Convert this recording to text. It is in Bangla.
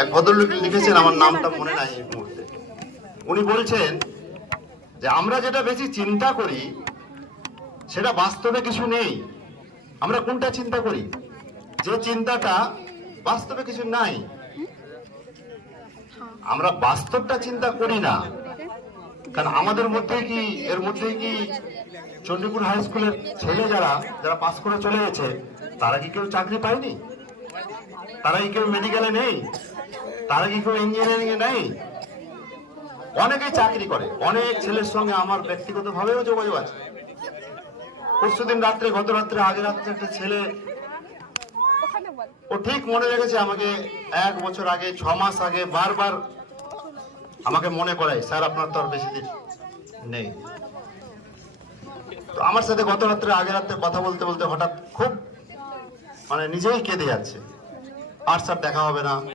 এক ভদ্রলোক লিখেছেন, আমার নামটা মনে নাই এই মুহূর্তে। উনি বলছেন যে আমরা যেটা বেশি চিন্তা করি সেটা বাস্তবে কিছু নেই। আমরা কোনটা চিন্তা করি? যে চিন্তাটা বাস্তবে কিছু নাই। আমরা বাস্তবটা চিন্তা করি না, কারণ আমাদের মধ্যে কি, এর মধ্যে কি চণ্ডীপুর হাই স্কুলের ছেলে যারা যারা পাস করে চলে গেছে, তারা কি কেউ চাকরি পায়নি? তারা কি কেউ মেডিকেলে নেই? তারা কি কেউ ইঞ্জিনিয়ারিং এ নেই? অনেকেই চাকরি করে। অনেক ছেলের সঙ্গে আমার ব্যক্তিগত ভাবেও যোগাযোগ আছে। পরশুদিন রাত্রে, গত রাত্রে, আগের রাত্রে একটা ছেলে, ও ঠিক মনে রেখেছে আমাকে, 1 বছর আগে, 6 মাস আগে বারবার আমাকে মনে করায়, স্যার আপনার তো আর বেশি দিন নেই। তো আমার সাথে গত রাত্রে, আগের রাত্রে কথা বলতে বলতে হঠাৎ খুব নিজেই কেঁদে যাচ্ছে, আর স্যার দেখা হবে না।